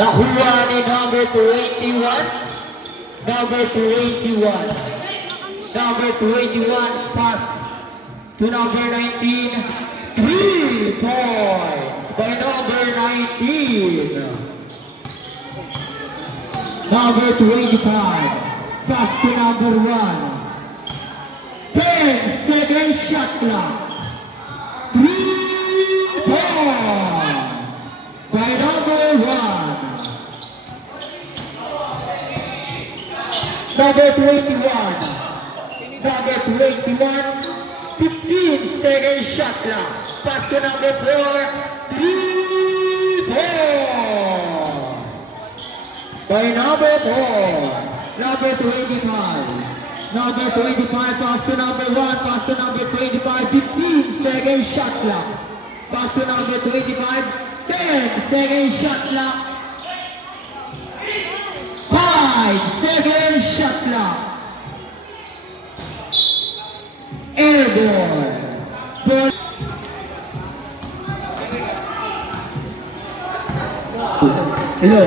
Nakuha ni number 21. Number 21. Number 21 pass to number 19. 3 points by number 19. Number 25 pass to number 1. 10-second shot clock. 3 points by number 1. Number 21. Number 21. 15-second shot clock. Pass to number 4. 3 points by number 4. Number 25. Number 25 pass to number 1. Pass to number 25. 15-second shot clock. Pass to number 25. 10-second shot clock. 5-second shot clock. Airborne. Hello.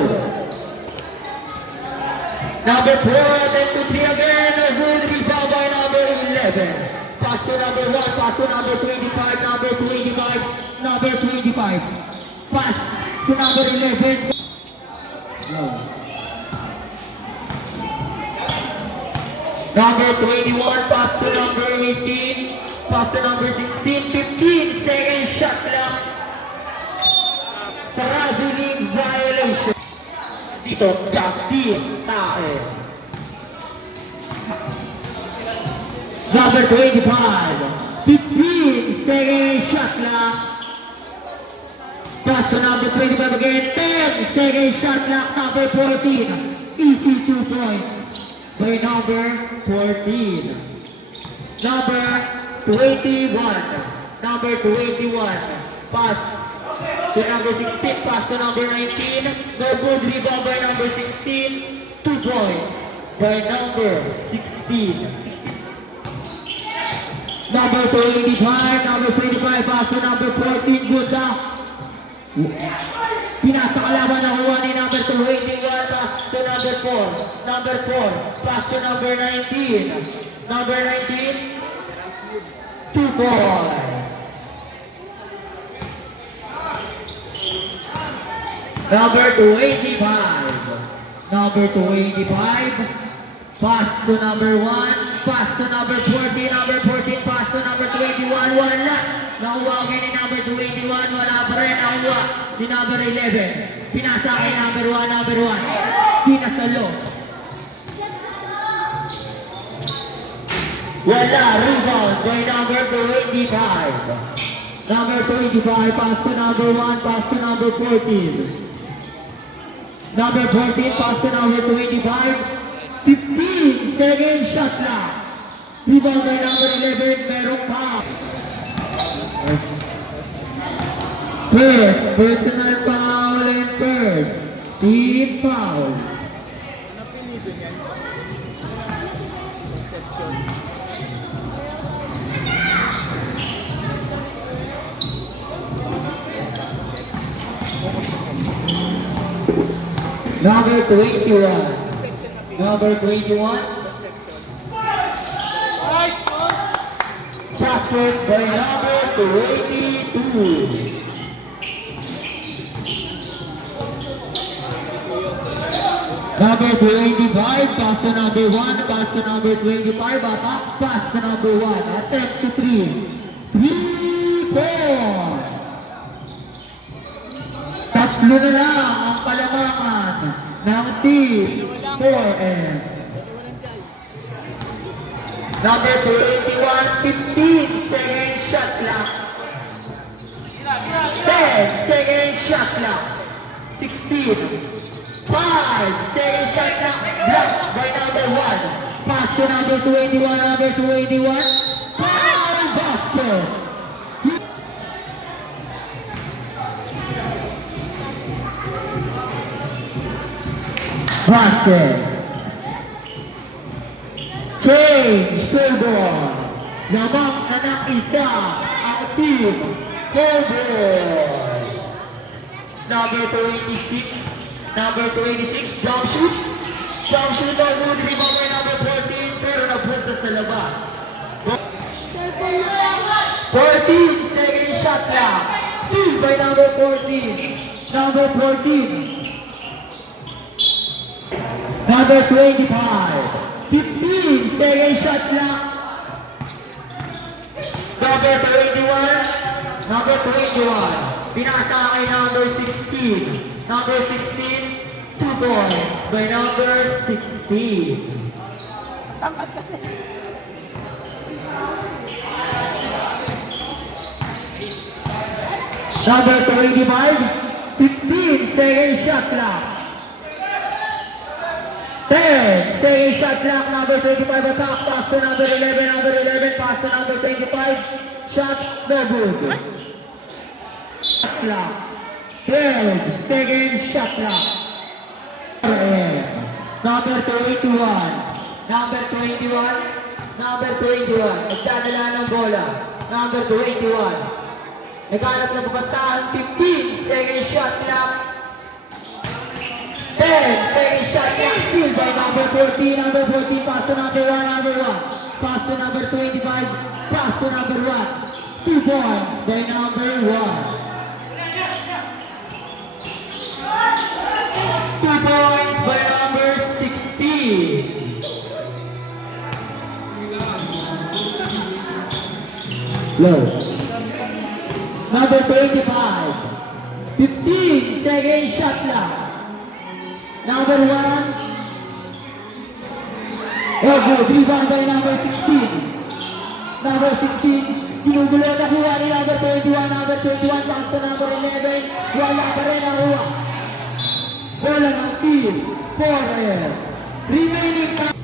Number 4, then to 3 again. Good rebound by number 11. Pass to number 1, pass to number 25, number 25, number 25. Pass to number 11. No. Number 21, pass to number 18, pass to number 16, 15-second shot clock. Traveling violation. Dito, Justin Tae. Number 25, 15-second shot clock. Pass to number 25 again, 10-second shot clock, number 14. Easy 2 points by number 14. Number 21. Number 21. Pass to number 16. Pass to number 19. No good rebound by number 16. 2 points by number 16. Number 25. Number 25. Pass to number 14. Good na. Pinasa kalaban na kuha ni number 21. Pass to number 4. Number 4. Pass to number 19. Number 19. 2 points. Number 25. Number 25. Pass to number 1. Pass to number 14. Number 14. Pass to number 21. Wala. Nakuha kayo ni number 21. Wala pa rin. Nakuha ni number 11. Pinasa kay number 1. Number 1. Pinasalo. Wala. Rebound by number 25. Number 25. Pass to number 1. Pass to number 14. Number 14, pass to number 25. 15-second shot clock. Rebound by number 11, meron pa. First, personal foul and first. Team foul. Number 21. Number 21. Basket by number 22. Number 25, pass to number 1, pass to number 25, attack, pass to number 1, attempt to 3. 3-4. Tatlo na lang ang palamangan ng team 4M. Number 21, 15-second shot clock. 10-second shot clock. 16. 5-second shot clock. Blocked by number 1. Pass to number 21, number 21. Foul basket. Basket. Change, full ball. Lamang anak isa ang team Cowboys. Number 26, Number 26, jump shoot. Jump shoot na good. Rebound by number 14, pero napunta sa labas. 14, second shot clock. Steal by number 14. Number 14. Number 25. 15, second shot clock. Number 21. Number 21. Pinasa kay number 16. Number 16, 2 points by number 16. Tangkat kasi. Number 25, 15, second shot clock. 10, second shot clock, number 25 attack, pass to number 11, pass to number 25, shot, no good. Shot clock. 12, second shot clock. Number 21, number 21, number 21, nagdadala ng bola, number 21. Naghanap ng papasahan, 15, second shot clock. 10, second shot clock, steal by number 14, pass to number 1, pass to number 25, pass to number 1. 2 points by number 1. 2 points by number 16. Low. Number 25. 15, second shot clock. Number 1. Oh, good. Rebound by number 16. Number 16. Ginugulo na kuha ni number 21. Number 21, pass to number 11. Wala pa rin ang kuha. Bola ng team. 4 remaining time.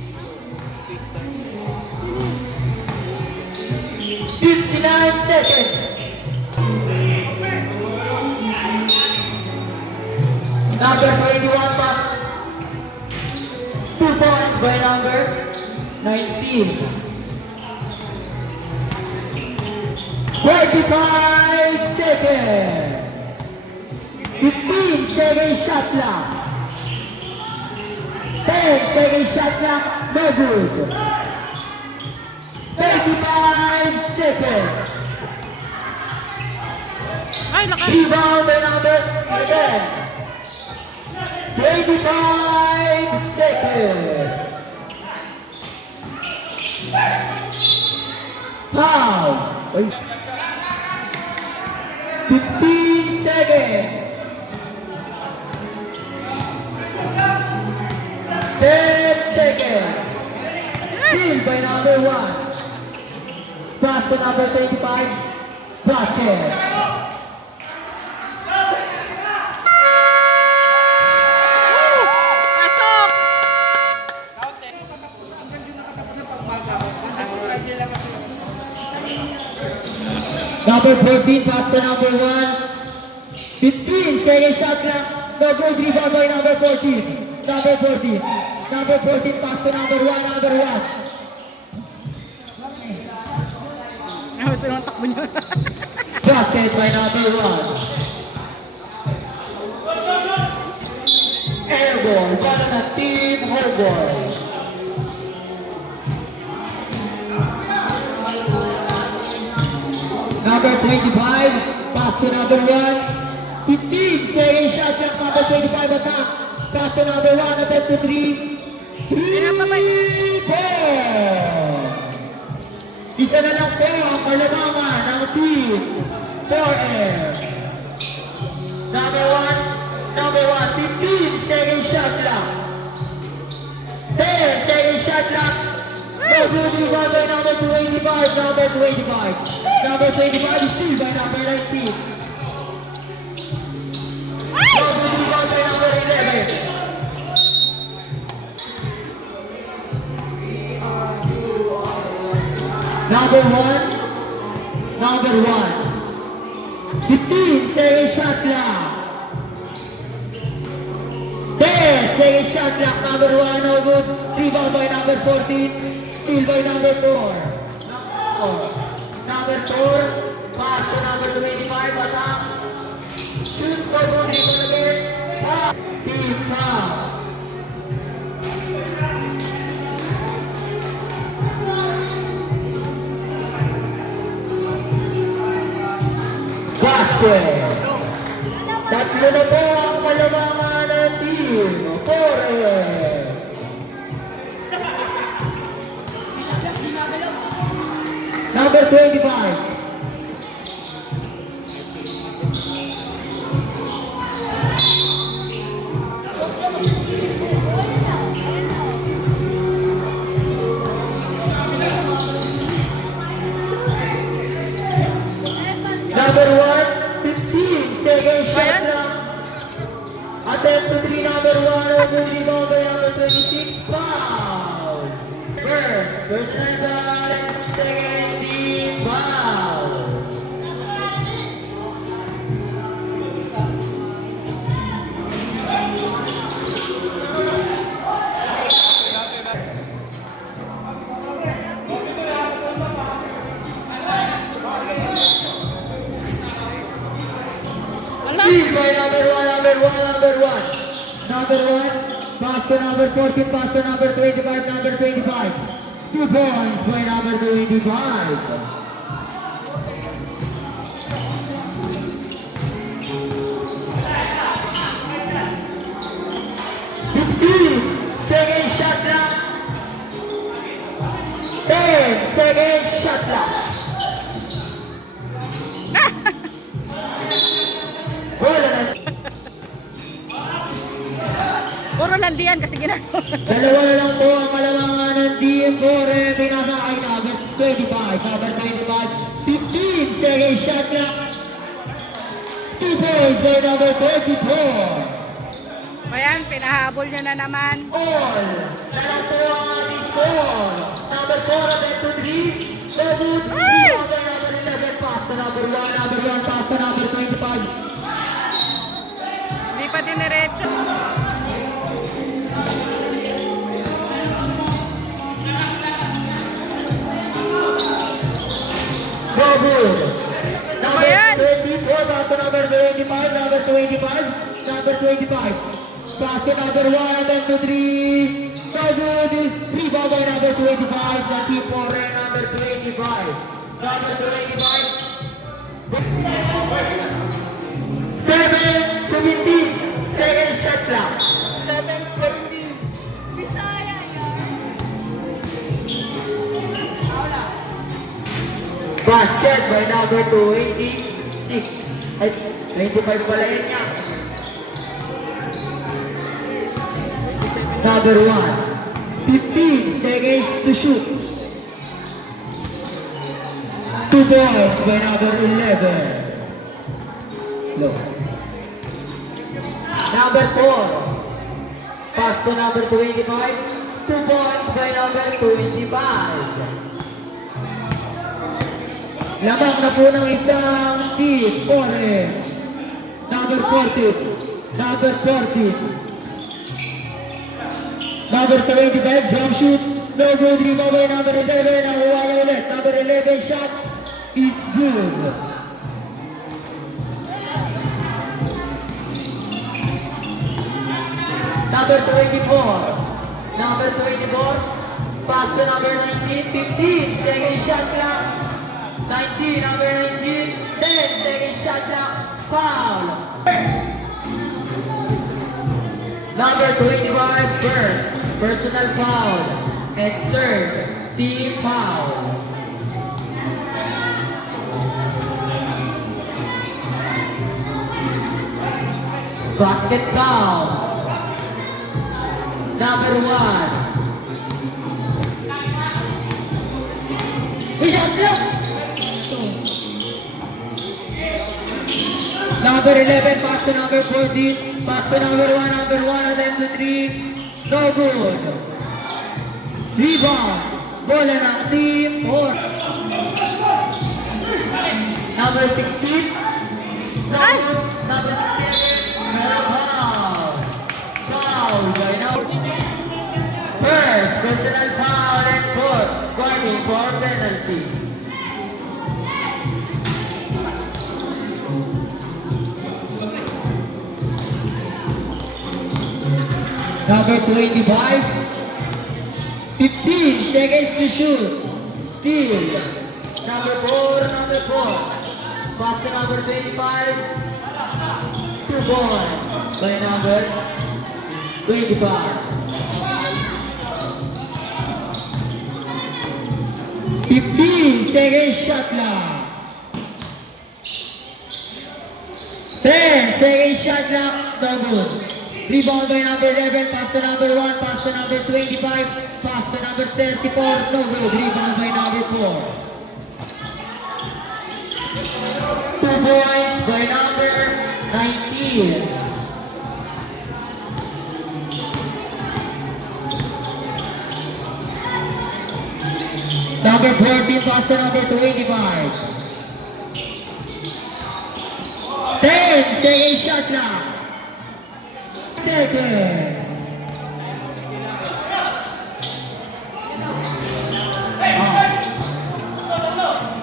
59 seconds. Number 21 pass. 2 points by number 19. 45 seconds. 15 second shot clock. 10 second shot clock. No good. 35 seconds. Ay, lakas. Rebound by number again. 25 seconds. Foul. 15 seconds. 10 seconds. Steal by number 1. Pass to number 25. Basket. Pasok! Number 14, pass to number 1. 15, second shot clock. No good, rebound by number 14. Number 14. Number 14, pass to number 1. Number 1. Ano ito yung takbo niyo? Basket by number 1. Airball, bola na team Homeboys. Number 25, pass to number 1. 15, second shot clock, number 25 attack. Pass to number 1, attempt to 3. 3 points. Isa na lang po ang kalamangan ng team 4M. Number 1, 15, second shot clock. 10, second shot clock. No good, rebound by number 25, number 25. Number 25 is steal by number 19. No good, rebound by number 11. Number 1. 15, second shot clock. 10, second shot clock, number 1, no good. Rebound by number 14. Steal by number 4. Number 4, pass to number 25, attack. Shoot for good, rebound again. Team basket. Tatlo na po ang kalamangan ng team Forest. Number 25. Number 1, 15 seconds shot lang. Attempt to 3, number 1, over rebound by number 26, foul. First and goal, and second team foul. Steal by number 1. Pass to number 14, pass to number 25. 2 points by number 25. Second shot lang. 10 second shot lang. Wala na. Puro landian kasi ginagawa. Dalawa na lang po ang kalamangan ng team Forest. Pinasa kay number 25. Number 25. 15 second shot lang. 2 points by number 24. Ayan, pinahabol nyo na naman. All. Nalang po ang ating score. Number 4 and 2-3. Good. Number 11. Pass to number 1. Pass to number 25. Hindi pa diniretso. Good. Number Ayan. 24. Pass to number 25. Number 25. Pass to number 1 and then to 3. So good. Rebound by number 25. The team for number 25. Number 25. 7-17. Second shot lang. 7-17. Basket by number 26. Ay, 25 pala yun niya. Number 1. 15 seconds to shoot. 2 points by number 11. Low. Number 4. Pass to number 25. 2 points by number 25. Lamang na po ng isang team. Forest. Number 14. Number 25, jump shoot. No good. Rebound by number 11. Nakuha na ulit. Number 11 shot is good. Number 24. Pass to number 19. 15. Second shot lang. 19. Number 19. 10. Second shot lang. Foul. Number 25. First. Personal foul. And third. Team foul. Basket foul. Number 1. Number 11, pass to number 14, pass to number 1, and then to 3. No good. Rebound. Bola ng team 4. Number 16. Number 16. Foul. Foul. By now. First, personal foul and fourth. Warning for penalty. Number 25. 15 seconds to shoot. Steal. Number 4. Pass to number 25. 2 points by number 25. 15-second shot clock. 10-second shot clock. No good. Rebound by number 11. Pass to number 1. Pass to number 25. Pass to number 34. No good. Rebound by number 4. 2 points by number 19. Number 14, pass to number 25. 10-second shot clock. Seconds.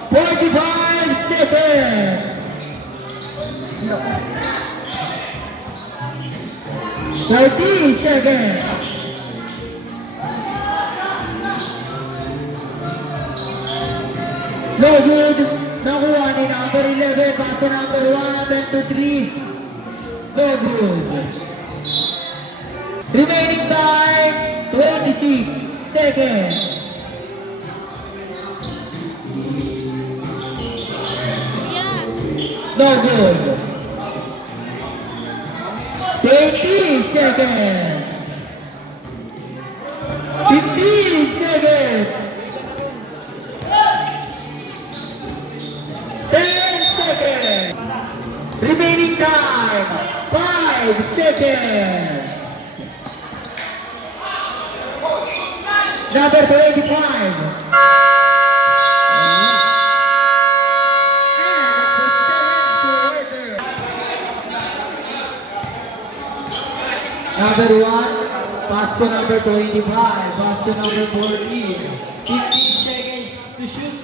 45 seconds. 30 seconds. No good. Nakuha ni number 11. Pass to number 1. Then to 3. No good. Remaining time, 26 seconds. No good. 20 seconds. 15 seconds. 10 seconds. Remaining time, 5 seconds. Number 25. Number 1, pass to number 25, pass to number 14. 15 seconds to shoot.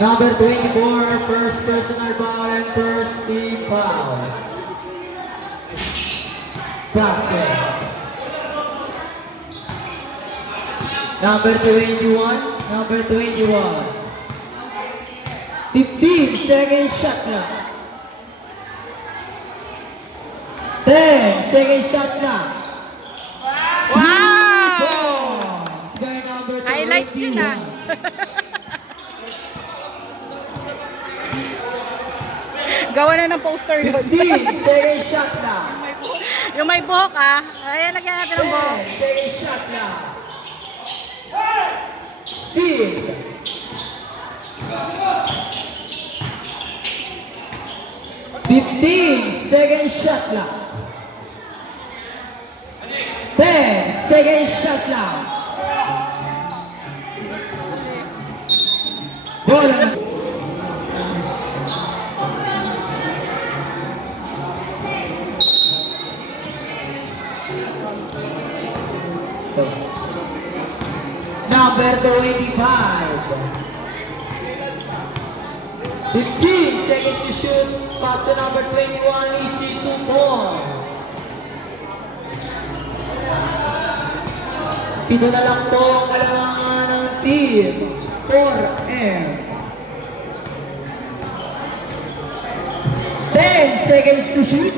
Number 24, first personal foul and first team foul. Basket. Number 21. Number 21. 15 second shot clock. 10 second shot clock. Wow! Points by number 21. Highlights yun ah. Gawa na ng poster yun. 15 second shot clock. Yung may buhok ah. Ayan, lagyan natin ng buhok. 10 second shot clock. Speed. 15 second shot clock. 10 second shot clock. Bola na. Number 25. 15 seconds to shoot. Pass to number 21. Easy 2 points. Pito na lang po ang kailangan ng team. 4M. 10 seconds to shoot.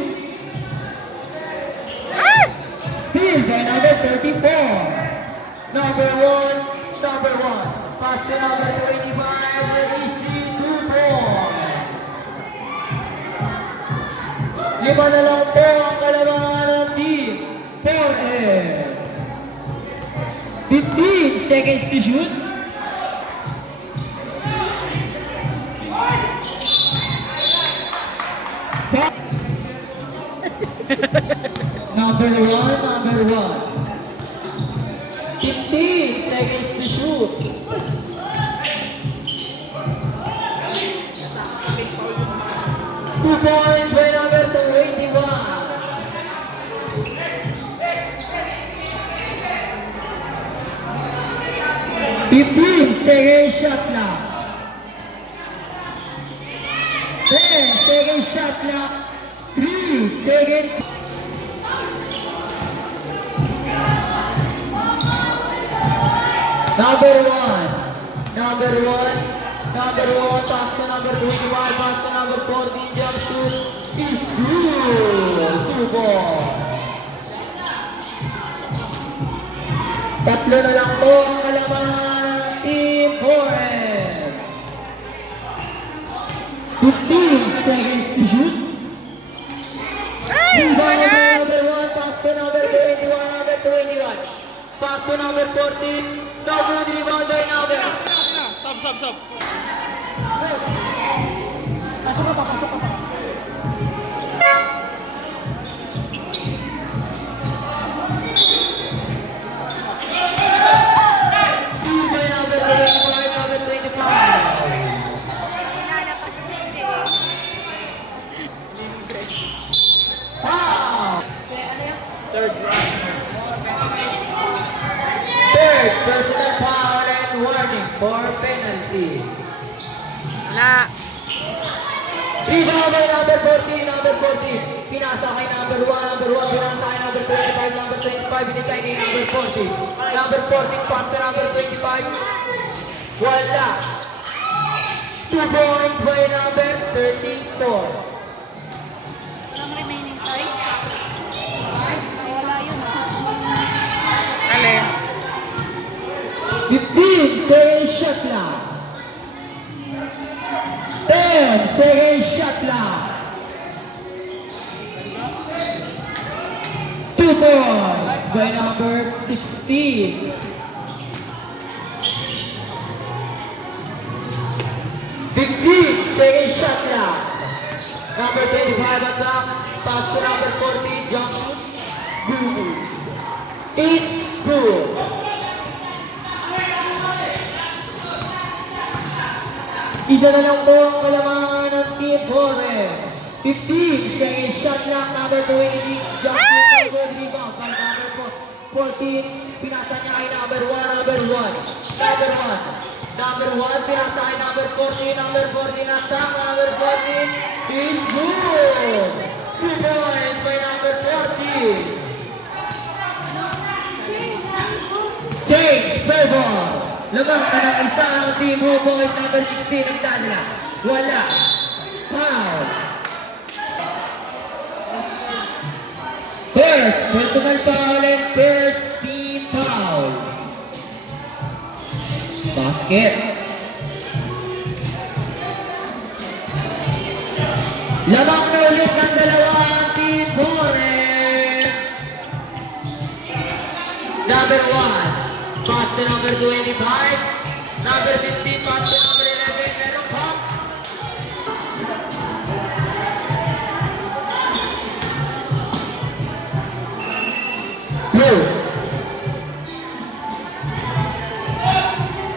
Steal by number 34. Number 1. Number 1. Pass to number 25. Easy 2 points. Lima na lang po ang kalamangan ng team. 4M. 15 seconds to shoot. Number 1. 15 seconds to shoot. Two points by number 21. 15 second shot clock. 10 second shot clock. 3 seconds. Number one. Number one. Number one. Pass to number 21. Pass to number 14. Jump shoot is good. 2 balls. Tatlo na lang po ang kalamangan ng Team Forest. 15 seconds to shoot. Ay! Rebound Ayan! number 1, pass to number 21, number 21. Pass to number 14, no good rebound by number. Sub. Steal by number 25, number 25. Foul! Third, personal foul and warning for penalty. Wala. Rebound by number 14, number 14. Pinasa kay number 1, number 1. Pinasa kay number 25, number 25. Binigay kay number 14. Number 14, pass to number 25. Wala. 2 points by number 34. Walang remaining time. Wala yun. Alin? 15 seconds shot clock. 10 seconds shot clock. 2 points by number 16. 15 seconds shot clock. Number 25 attack. Pass to number 14. Jump shoot. Good. 8 good. Isa na lang po ang kalamangan ng Team Forest. 15 seconds shot clock. Number 20. Jump shoot. Good rebound by number 14. Pinasa niya kay number 1. Number 1. Number 1. Number 1, pinasa kay number 14, number 14 attack, number 14 is good! 2 points by number 14. Change, play ball. Lamang na ng isa ang Team Home Boys, number 16, ang nila. Wala. Foul. First, personal foul and first team foul. Basket. Lamang na ulit ng dalawang Team Forest. Number 1, pass to number 25. Number 15, pass to number 11. Meron pop. Low.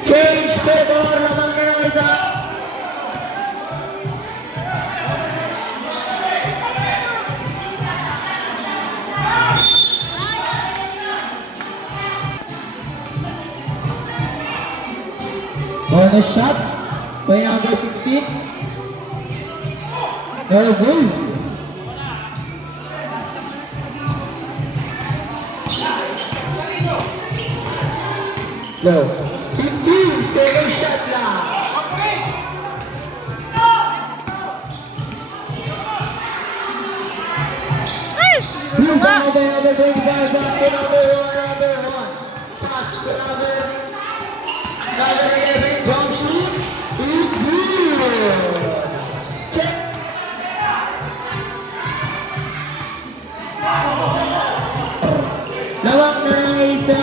Change favor, lamang na ng isa. Bonus shot by number 16. No good. Low. 15 second shot lang. Ay! Rebound by number 25, pass to number 1. Pass to number 11, jump shoot is good. Check. Lawak na ng isa.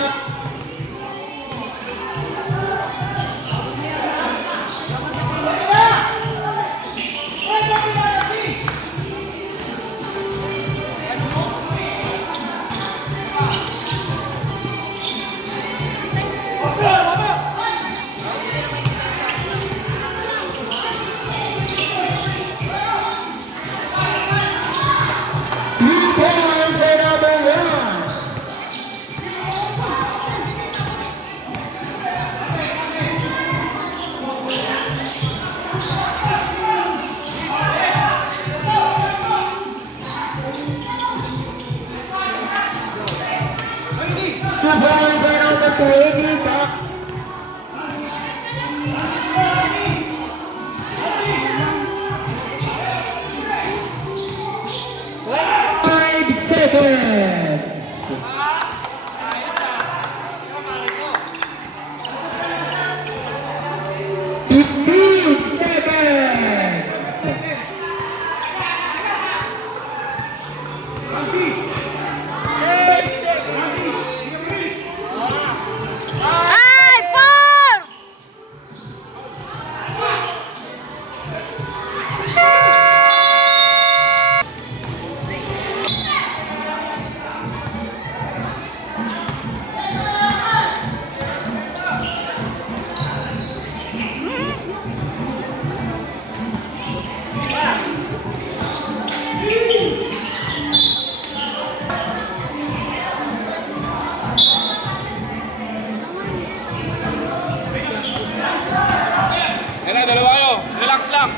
Rebound by number 1. Rebound by number 20. seconds. 15 seconds. Ay, four! Yan na, dalawa kayo. Relax lang.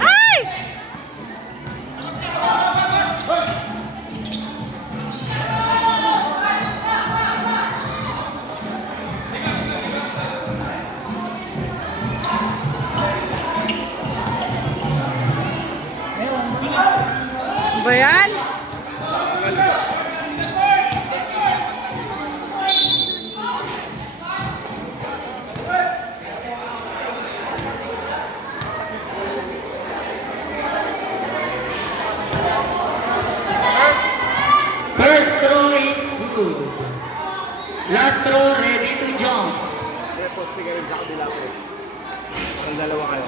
Ay! Ba yan? First throw is good. Last throw ready to jump. Poste kayo sa kabila ko. Ang dalawa kayo.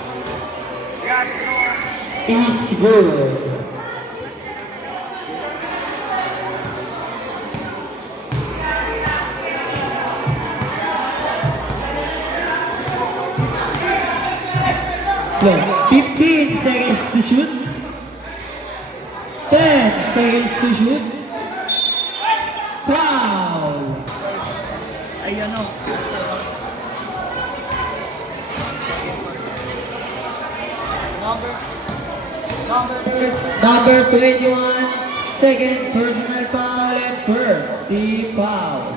Is good. Well, 15 seconds to shoot. 10 seconds to shoot. Foul. Ayan o. Number 21, second personal foul and first team foul.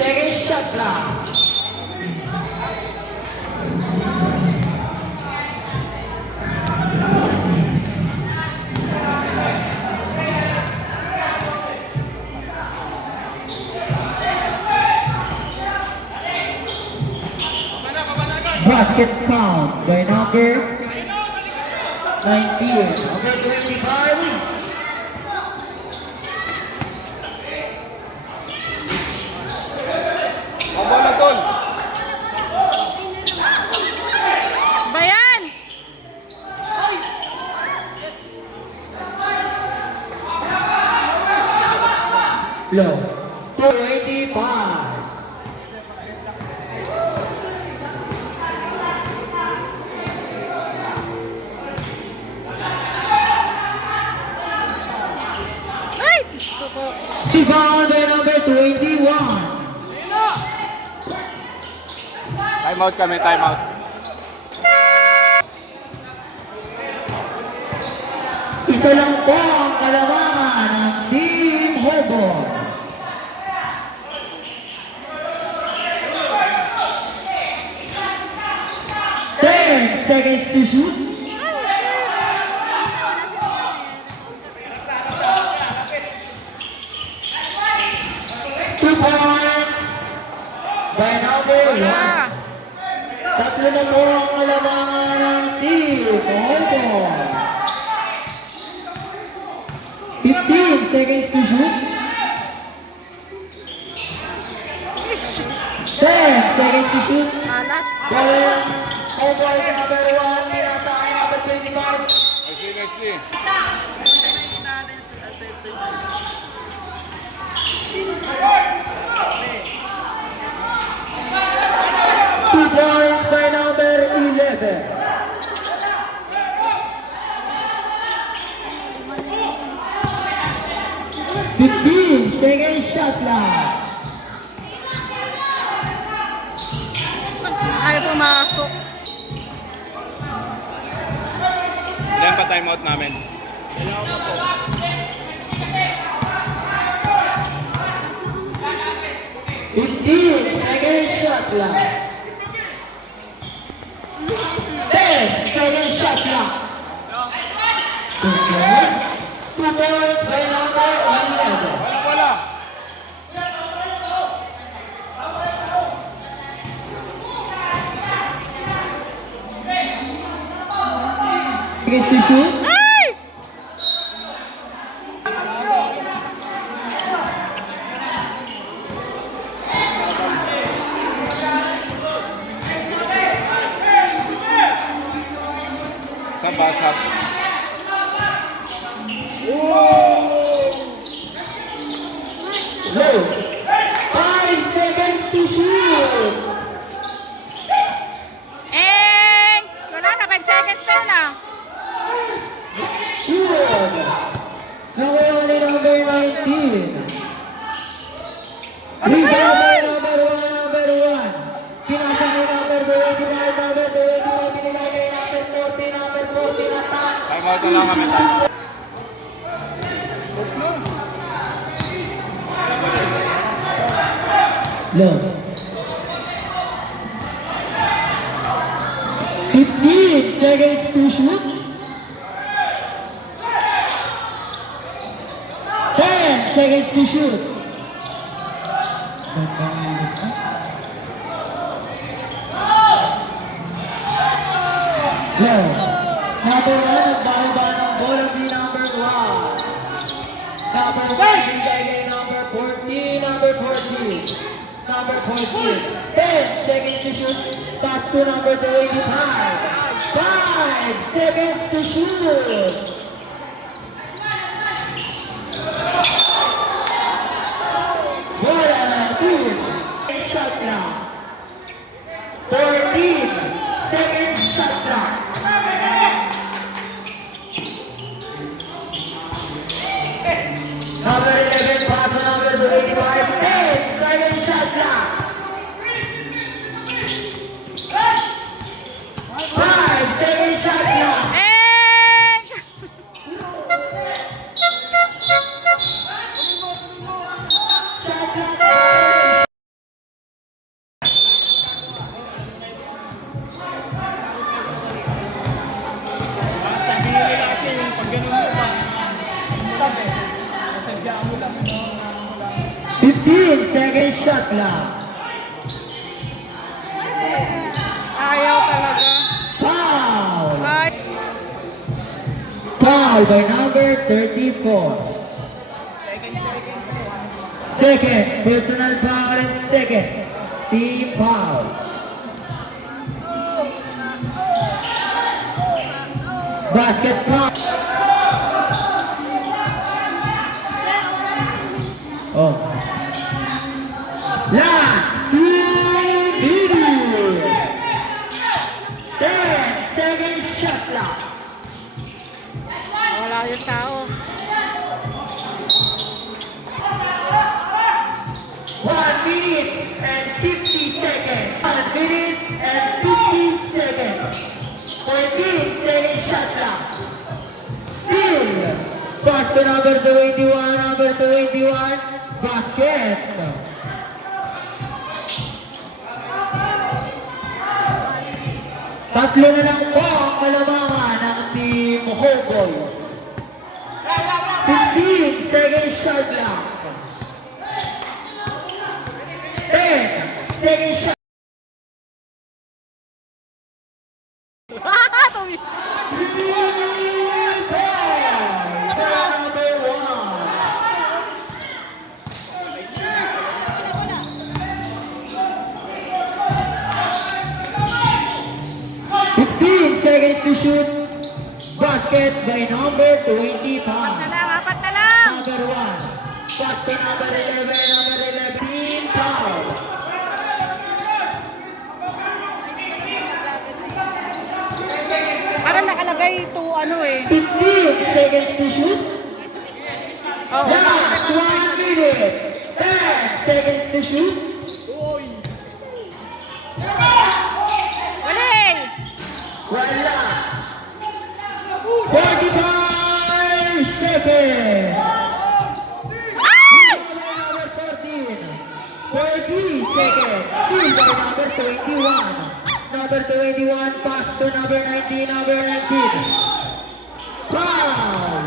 Second shot clock. Basket foul by number 19. Number 25. Bola tol. Ba yan? Low. 285. Ay! Gusto ko. Foul by number 21. Time out kami, time out. Isa lang po ang kalamangan ng Team Hobos. Seconds to shoot. Two points by number 1. Ah! Tatlo na po ang kalamangan ng Team Hobos. 15 seconds to shoot. 10 seconds to shoot. Alat. Ball, Hobos number 1, pinasa kay number 25. Nicely, nicely. 15 seconds shot clock. Ayaw pumasok. Ilan pa timeout namin? 15 seconds shot clock. 10 seconds shot clock. 2 points by number 11. Wala. Seconds to shoot. Ay! Sab. Low. 5 seconds to shoot. Wala na, 5 seconds na yun ah. Good. Now only number 19. Rebound by number 1. Pinasa ni number 25, number 25, binigay kay number 40, attack. Timeout na lang kami. Timeout. Low. 15 seconds to shoot. 10 seconds to shoot. Low. Number 1, nagbaba ng bola si number 1. Number 1, bigay kay number 14, number 14. Number 14. 10 seconds to shoot. Pass to number 25. 5 seconds to shoot. Bola na 2. Shot clock. 14 seconds shot clock. Number 11 pass to number 25. 10 seconds shot clock. 5 seconds shot clock. Shot clock. Sabi nila kasi yung pag ganun mo ba, sabi, nasadya mo lang. 15 seconds shot clock. Ayaw talaga. Foul. Ay, Foul by number 34. Second, personal foul and second, team foul. Basket foul. Oh. Last 2 minutes. 10 seconds shot clock. wala yung tao. 1 minute and 50 seconds. 1 minute and 50 seconds. 14 seconds shot clock. Still. Pass to number 21, number 21. Basket. Tatlo na lang po ang kalamangan ng Team Homeboys. 15 seconds shot clock. 10 seconds shot. Tumi- Number 1. 15 seconds to shoot. Basket by number 25. Apat na lang. Number 1. Pass to number 11. Number 11. Team foul. Parang nakalagay to ano eh. 15 seconds to shoot. Oh, Last 1 seconds to shoot. Uy! Uli! Wala. 45 seconds. Ay! Number 14. 40 seconds. Still by number 21. Number 21 pass to number 19. Number 19. Foul.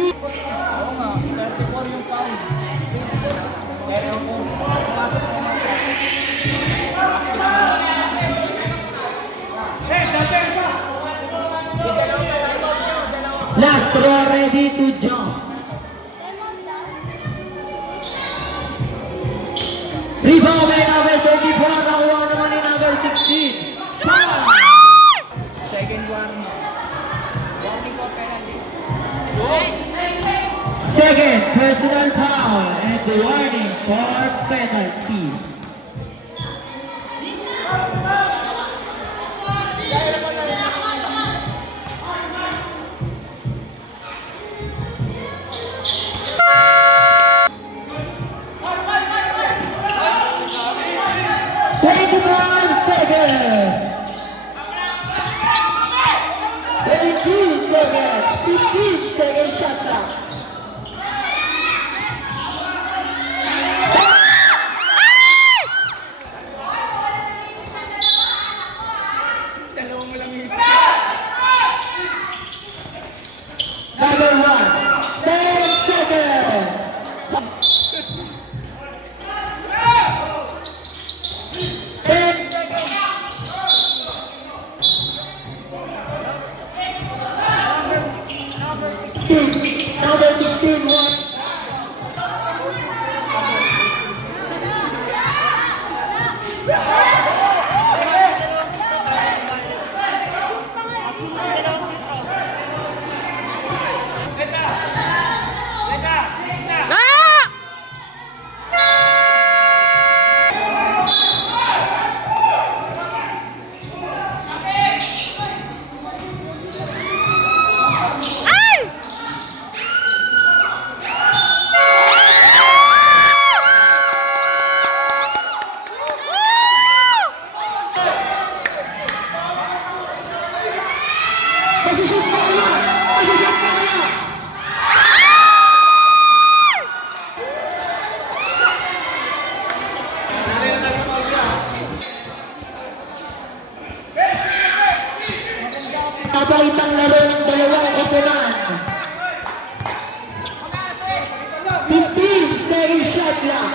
Oo nga, 34 yung foul. Pero kung pumasok naman sa Last row ready to jump. Rebound by number 24. Nakuha naman ni number 16. Foul. second warning. Warning for penalty. Second personal foul and the warning for penalty. Seconds. 22 seconds. 15 seconds shot clock. Dalawang mo lang yung Number 1. 10 seconds. 10 seconds. Number 16 one. Ah! Ay! Masushoot na kaya! Masushoot na kaya! Napalitang laro ng dalawang operan. 15 second shot clock.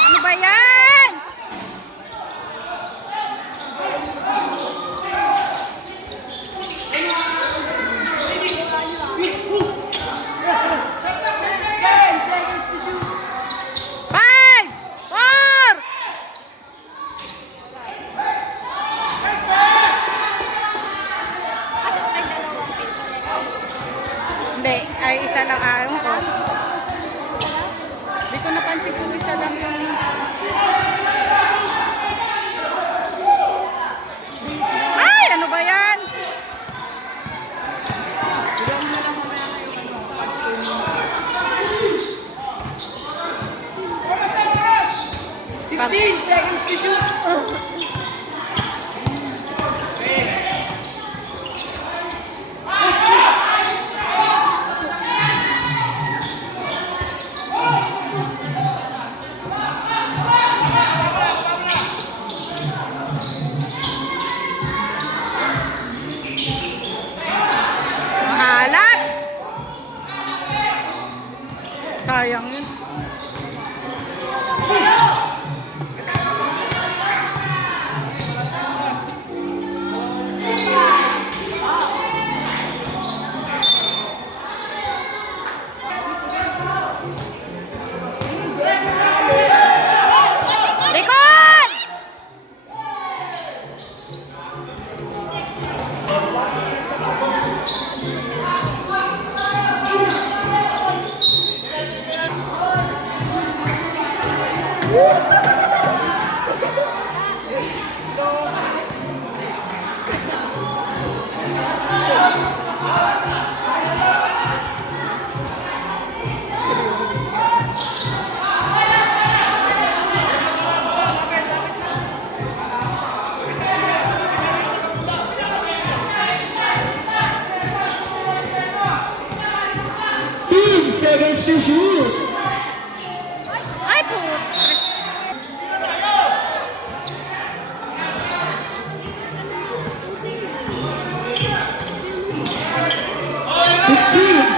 Ano ba yan? Five! Four! Hindi, ay isa lang ayaw ko. Hindi ko napansin kung isa lang yung... Ay! Ano ba yan? Seconds to shoot.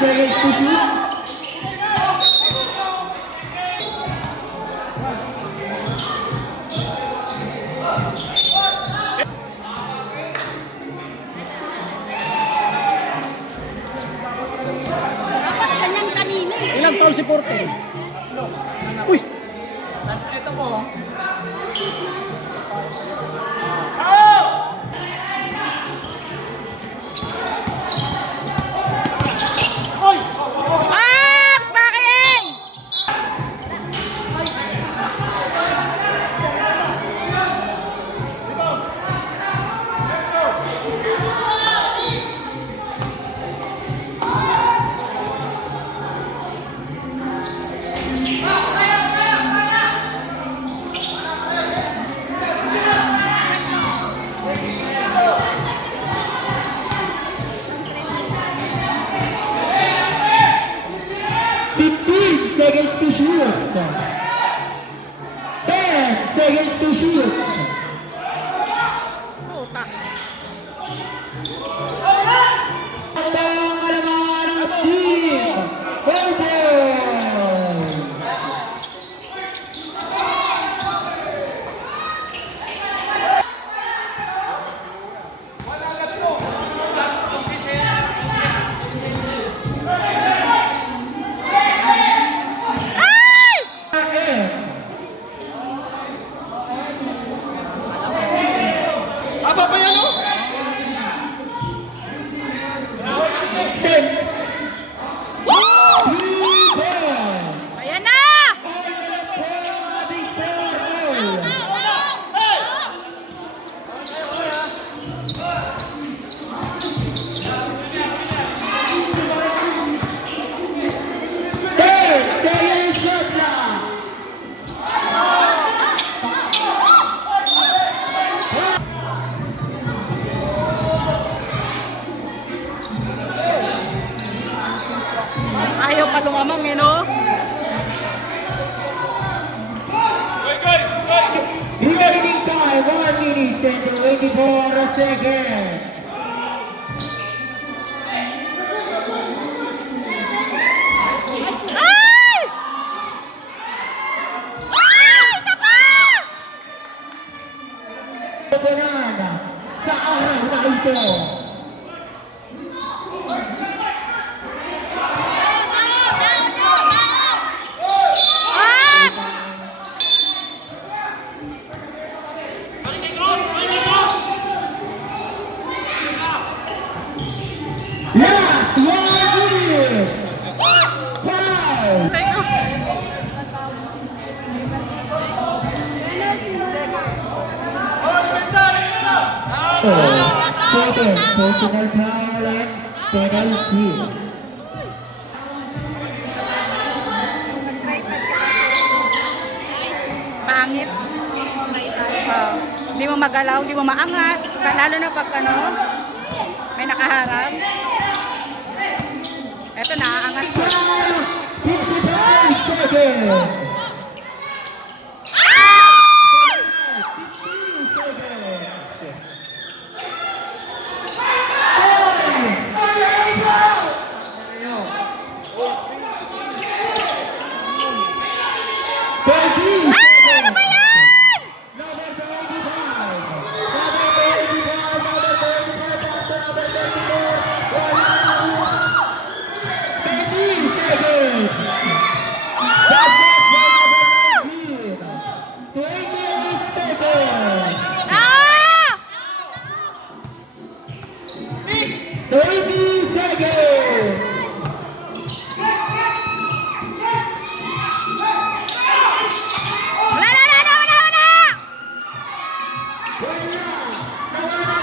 seconds to shoot. Dapat ganyan kanina eh. Ilang taon si Porte? Uy! Ito po. Ah! Bakit? Seconds to shoot. 10 seconds to shoot. Puta. Ang kalamangan ng team. Over. Aba pa yan, oh! Ayan na! Ayaw pa lumamang eh, no? Remaining time, 1 minute and 24 seconds. Ay! Ay! Isa pa! Banana sa araw na ito. Ah! Last 1 minute. 5. Second, personal foul and penalty. Pangit. Hindi mo magalaw, hindi mo maangat. Lalo na pag ano, may nakaharap. Eto, naaangat ko. 55 seconds. Ay! 15 seconds. Ano ba yan? Number 25. Number 25. Number 25. Number 24. 13 seconds. That's it for number 19. 28 seconds. Ah! 30 seconds. Wala! Wala. Nawala